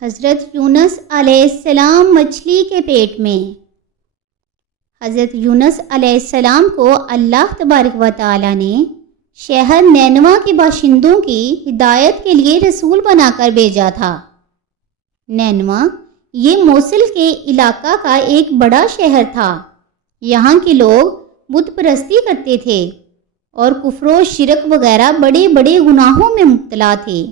حضرت یونس علیہ السلام مچھلی کے پیٹ میں۔ حضرت یونس علیہ السلام کو اللہ تبارک و تعالی نے شہر نینوا کے باشندوں کی ہدایت کے لیے رسول بنا کر بھیجا تھا۔ نینوا یہ موصل کے علاقہ کا ایک بڑا شہر تھا۔ یہاں کے لوگ بت پرستی کرتے تھے اور کفر و شرک وغیرہ بڑے بڑے گناہوں میں مبتلا تھے۔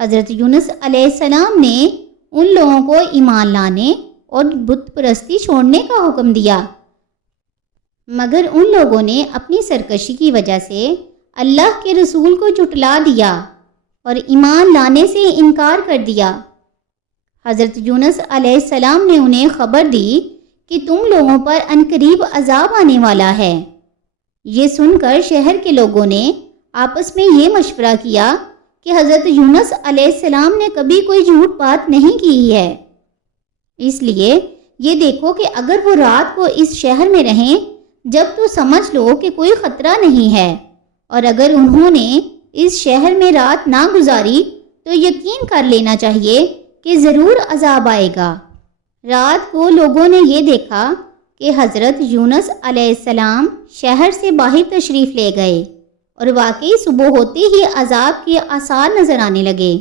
حضرت یونس علیہ السلام نے ان لوگوں کو ایمان لانے اور بت پرستی چھوڑنے کا حکم دیا۔ مگر ان لوگوں نے اپنی سرکشی کی وجہ سے اللہ کے رسول کو جھٹلا دیا اور ایمان لانے سے انکار کر دیا۔ حضرت یونس علیہ السلام نے انہیں خبر دی کہ تم لوگوں پر عنقریب عذاب آنے والا ہے۔ یہ سن کر شہر کے لوگوں نے آپس میں یہ مشورہ کیا کہ حضرت یونس علیہ السلام نے کبھی کوئی جھوٹ بات نہیں کی ہے۔ اس لیے یہ دیکھو کہ اگر وہ رات کو اس شہر میں رہیں، جب تو سمجھ لو کہ کوئی خطرہ نہیں ہے۔ اور اگر انہوں نے اس شہر میں رات نہ گزاری، تو یقین کر لینا چاہیے کہ ضرور عذاب آئے گا۔ رات کو لوگوں نے یہ دیکھا کہ حضرت یونس علیہ السلام شہر سے باہر تشریف لے گئے۔ اور واقعی صبح ہوتے ہی عذاب کے آثار نظر آنے لگے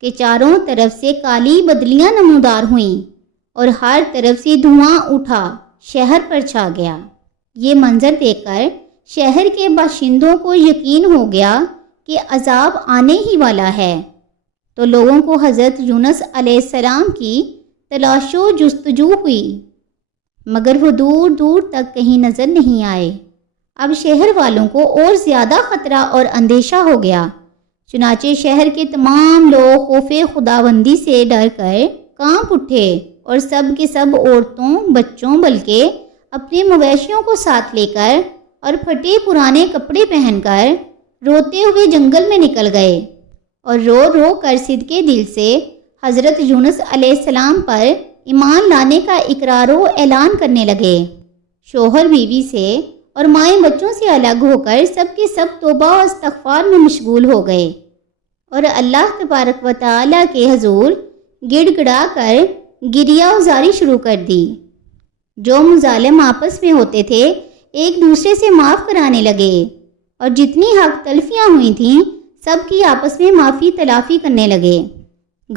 کہ چاروں طرف سے کالی بدلیاں نمودار ہوئیں اور ہر طرف سے دھواں اٹھا، شہر پر چھا گیا۔ یہ منظر دیکھ کر شہر کے باشندوں کو یقین ہو گیا کہ عذاب آنے ہی والا ہے۔ تو لوگوں کو حضرت یونس علیہ السلام کی تلاش و جستجو ہوئی، مگر وہ دور دور تک کہیں نظر نہیں آئے۔ اب شہر والوں کو اور زیادہ خطرہ اور اندیشہ ہو گیا۔ چنانچہ شہر کے تمام لوگ خوف خدا بندی سے ڈر کر کانپ اٹھے اور سب کے سب عورتوں، بچوں بلکہ اپنے مویشیوں کو ساتھ لے کر اور پھٹے پرانے کپڑے پہن کر روتے ہوئے جنگل میں نکل گئے اور رو رو کر صد کے دل سے حضرت یونس علیہ السلام پر ایمان لانے کا اقرار و اعلان کرنے لگے۔ شوہر بیوی سے اور مائیں بچوں سے الگ ہو کر سب کے سب توبہ و استغفار میں مشغول ہو گئے۔ اور اللہ تبارک و تعالیٰ کے حضور گڑ گڑا کر گریا ازاری شروع کر دی۔ جو مظالم آپس میں ہوتے تھے، ایک دوسرے سے معاف کرانے لگے۔ اور جتنی حق تلفیاں ہوئی تھیں، سب کی آپس میں معافی تلافی کرنے لگے۔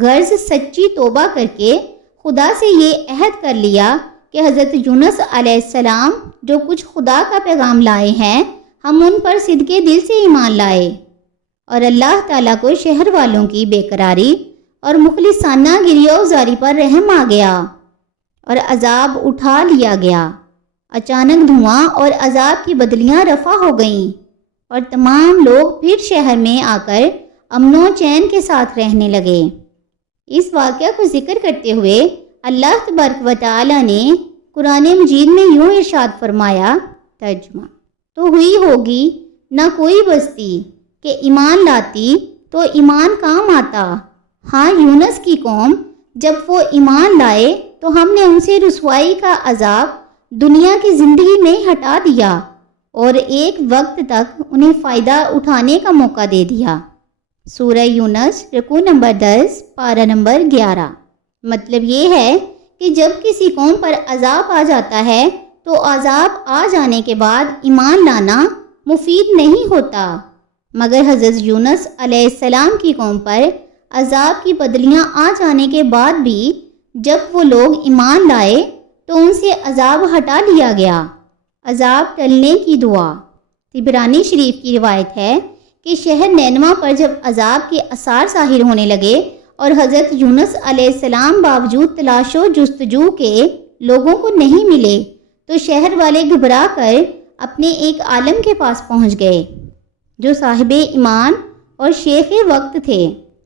غرض سچی توبہ کر کے خدا سے یہ عہد کر لیا کہ حضرت یونس علیہ السلام جو کچھ خدا کا پیغام لائے ہیں، ہم ان پر صدقے دل سے ایمان لائے۔ اور اللہ تعالیٰ کو شہر والوں کی بے قراری اور مخلصانہ گریو زاری پر رحم آ گیا اور عذاب اٹھا لیا گیا۔ اچانک دھواں اور عذاب کی بدلیاں رفع ہو گئیں اور تمام لوگ پھر شہر میں آ کر امن و چین کے ساتھ رہنے لگے۔ اس واقعہ کو ذکر کرتے ہوئے اللہ تبارک و تعالی نے قرآن مجید میں یوں ارشاد فرمایا، ترجمہ، تو ہوئی ہوگی نہ کوئی بستی کہ ایمان لاتی تو ایمان کام آتا۔ ہاں یونس کی قوم جب وہ ایمان لائے تو ہم نے ان سے رسوائی کا عذاب دنیا کی زندگی میں ہٹا دیا اور ایک وقت تک انہیں فائدہ اٹھانے کا موقع دے دیا۔ سورہ یونس رکو نمبر دس، پارہ نمبر گیارہ۔ مطلب یہ ہے کہ جب کسی قوم پر عذاب آ جاتا ہے تو عذاب آ جانے کے بعد ایمان لانا مفید نہیں ہوتا۔ مگر حضرت یونس علیہ السلام کی قوم پر عذاب کی بدلیاں آ جانے کے بعد بھی جب وہ لوگ ایمان لائے تو ان سے عذاب ہٹا لیا گیا۔ عذاب ٹلنے کی دعا۔ تبرانی شریف کی روایت ہے کہ شہر نینوا پر جب عذاب کے اثار ظاہر ہونے لگے اور حضرت یونس علیہ السلام باوجود تلاش و جستجو کے لوگوں کو نہیں ملے، تو شہر والے گھبرا کر اپنے ایک عالم کے پاس پہنچ گئے، جو صاحب ایمان اور شیخ وقت تھے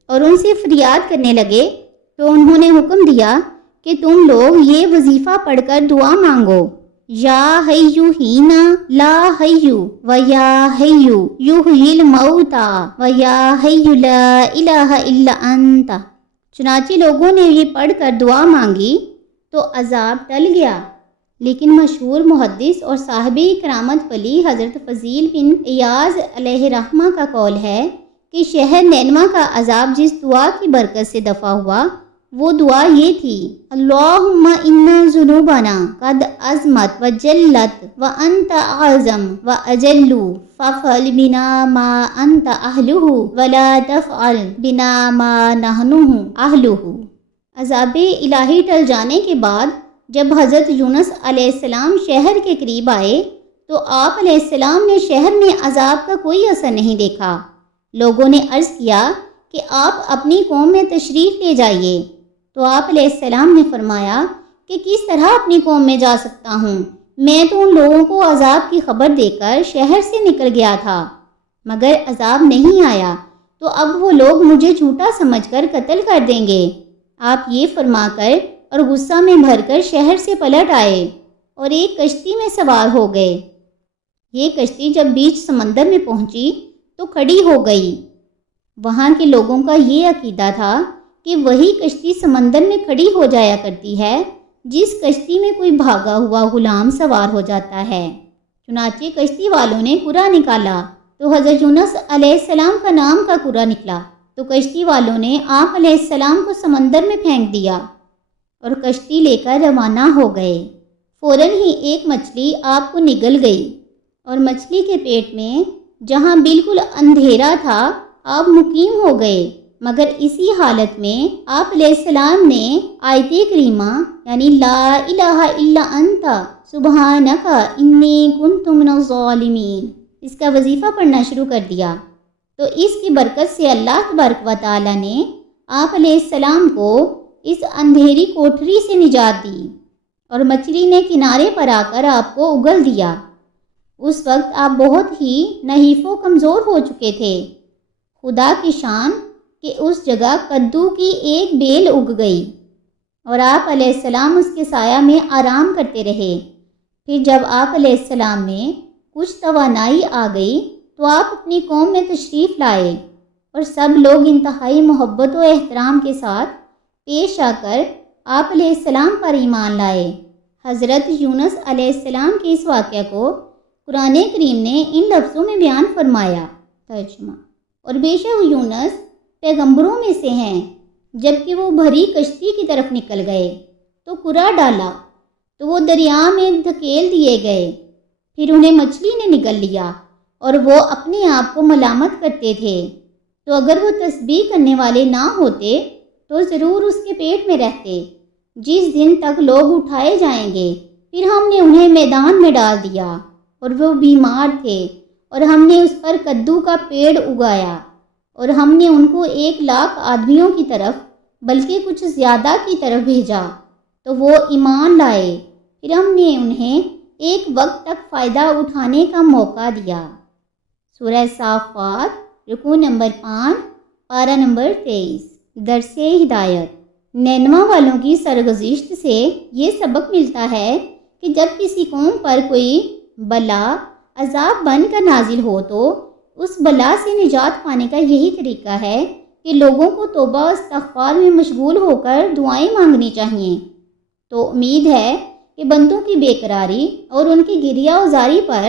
اور ان سے فریاد کرنے لگے، تو انہوں نے حکم دیا کہ تم لوگ یہ وظیفہ پڑھ کر دعا مانگو۔ یا حیو ہینا لا حیو و یا حیو یحیی موتا و یا حیو لا الہ الا انت۔ چنانچہ لوگوں نے یہ پڑھ کر دعا مانگی تو عذاب ٹل گیا۔ لیکن مشہور محدث اور صاحب کرامت ولی حضرت فضیل بن ایاز علیہ رحمہ کا قول ہے کہ شہر نینوا کا عذاب جس دعا کی برکت سے دفع ہوا وہ دعا یہ تھی، اللہم انا ذنوبنا قد عظمت و جلت و انت اعظم و اجلو ففعل بنا ما انت اہلہ ولا تفعل بنا ما نحنہ اہلہ. عذاب الہی ٹل جانے کے بعد جب حضرت یونس علیہ السلام شہر کے قریب آئے، تو آپ علیہ السلام نے شہر میں عذاب کا کوئی اثر نہیں دیکھا۔ لوگوں نے عرض کیا کہ آپ اپنی قوم میں تشریف لے جائیے۔ تو آپ علیہ السلام نے فرمایا کہ کس طرح اپنی قوم میں جا سکتا ہوں؟ میں تو ان لوگوں کو عذاب کی خبر دے کر شہر سے نکل گیا تھا، مگر عذاب نہیں آیا۔ تو اب وہ لوگ مجھے جھوٹا سمجھ کر قتل کر دیں گے۔ آپ یہ فرما کر اور غصہ میں بھر کر شہر سے پلٹ آئے اور ایک کشتی میں سوار ہو گئے۔ یہ کشتی جب بیچ سمندر میں پہنچی تو کھڑی ہو گئی۔ وہاں کے لوگوں کا یہ عقیدہ تھا کہ وہی کشتی سمندر میں کھڑی ہو جایا کرتی ہے، جس کشتی میں کوئی بھاگا ہوا غلام سوار ہو جاتا ہے۔ چنانچہ کشتی والوں نے کرا نکالا، تو حضرت یونس علیہ السلام کا نام کا کرا نکلا۔ تو کشتی والوں نے آپ علیہ السلام کو سمندر میں پھینک دیا اور کشتی لے کر روانہ ہو گئے۔ فوراً ہی ایک مچھلی آپ کو نگل گئی اور مچھلی کے پیٹ میں، جہاں بالکل اندھیرا تھا، آپ مقیم ہو گئے۔ مگر اسی حالت میں آپ علیہ السلام نے آیت کریمہ یعنی لا الہ الا انت سبحانکا انی کنت من الظالمین، اس کا وظیفہ پڑھنا شروع کر دیا۔ تو اس کی برکت سے اللہ تبارک و تعالی نے آپ علیہ السلام کو اس اندھیری کوٹری سے نجات دی اور مچھلی نے کنارے پر آ کر آپ کو اگل دیا۔ اس وقت آپ بہت ہی نحیف و کمزور ہو چکے تھے۔ خدا کی شان کہ اس جگہ کدو کی ایک بیل اگ گئی اور آپ علیہ السلام اس کے سایہ میں آرام کرتے رہے۔ پھر جب آپ علیہ السلام میں کچھ توانائی آ گئی تو آپ اپنی قوم میں تشریف لائے اور سب لوگ انتہائی محبت و احترام کے ساتھ پیش آ کر آپ علیہ السلام پر ایمان لائے۔ حضرت یونس علیہ السلام کے اس واقعہ کو قرآن کریم نے ان لفظوں میں بیان فرمایا۔ ترجمہ اور بے شک یونس پیغمبروں میں سے ہیں۔ جبکہ وہ بھری کشتی کی طرف نکل گئے، تو کرا ڈالا، تو وہ دریا میں دھکیل دیے گئے۔ پھر انہیں مچھلی نے نکل لیا اور وہ اپنے آپ کو ملامت کرتے تھے۔ تو اگر وہ تسبیح کرنے والے نہ ہوتے، تو ضرور اس کے پیٹ میں رہتے۔ جس دن تک لوگ اٹھائے جائیں گے، پھر ہم نے انہیں میدان میں ڈال دیا اور وہ بیمار تھے اور ہم نے اس پر کدو کا پیڑ اگایا۔ اور ہم نے ان کو ایک لاکھ آدمیوں کی طرف، بلکہ کچھ زیادہ کی طرف بھیجا۔ تو وہ ایمان لائے۔ پھر ہم نے انہیں ایک وقت تک فائدہ اٹھانے کا موقع دیا۔ سورہ صافات رکو نمبر پانچ، پارہ نمبر تیئیس۔ درس ہدایت۔ نینوا والوں کی سرگزشت سے یہ سبق ملتا ہے کہ جب کسی قوم پر کوئی بلا عذاب بن کر نازل ہو تو اس بلا سے نجات پانے کا یہی طریقہ ہے کہ لوگوں کو توبہ و استغفار میں مشغول ہو کر دعائیں مانگنی چاہیے۔ تو امید ہے کہ بندوں کی بے قراری اور ان کی گریا ازاری پر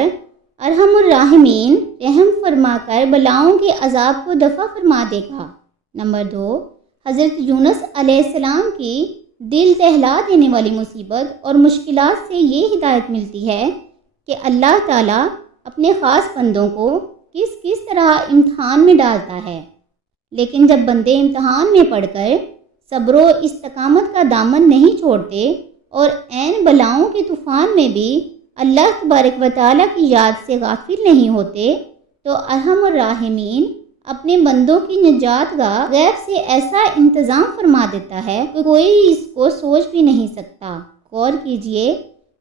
ارحم الراحمین رحم فرما کر بلاؤں کے عذاب کو دفع فرما دے گا۔ نمبر دو، حضرت یونس علیہ السلام کی دل دہلا دینے والی مصیبت اور مشکلات سے یہ ہدایت ملتی ہے کہ اللہ تعالیٰ اپنے خاص بندوں کو کس کس طرح امتحان میں ڈالتا ہے۔ لیکن جب بندے امتحان میں پڑھ کر صبر و استقامت کا دامن نہیں چھوڑتے اور عین بلاؤں کے طوفان میں بھی اللہ تبارک و تعالیٰ کی یاد سے غافل نہیں ہوتے، تو ارحم الراحمین اپنے بندوں کی نجات کا غیب سے ایسا انتظام فرما دیتا ہے کہ کوئی اس کو سوچ بھی نہیں سکتا۔ غور کیجیے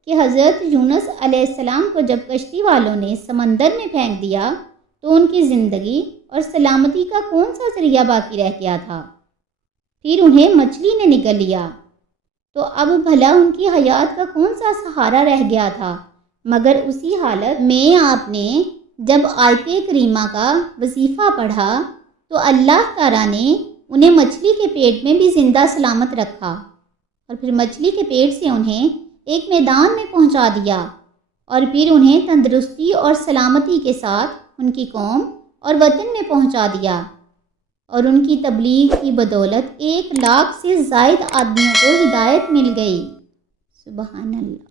کہ حضرت یونس علیہ السلام کو جب کشتی والوں نے سمندر میں پھینک دیا تو ان کی زندگی اور سلامتی کا کون سا ذریعہ باقی رہ گیا تھا؟ پھر انہیں مچھلی نے نکل لیا۔ تو اب بھلا ان کی حیات کا کون سا سہارا رہ گیا تھا؟ مگر اسی حالت میں آپ نے جب آیت کریمہ کا وظیفہ پڑھا، تو اللہ تعالیٰ نے انہیں مچھلی کے پیٹ میں بھی زندہ سلامت رکھا۔ اور پھر مچھلی کے پیٹ سے انہیں ایک میدان میں پہنچا دیا۔ اور پھر انہیں تندرستی اور سلامتی کے ساتھ ان کی قوم اور وطن میں پہنچا دیا۔ اور ان کی تبلیغ کی بدولت ایک لاکھ سے زائد آدمیوں کو ہدایت مل گئی۔ سبحان اللہ۔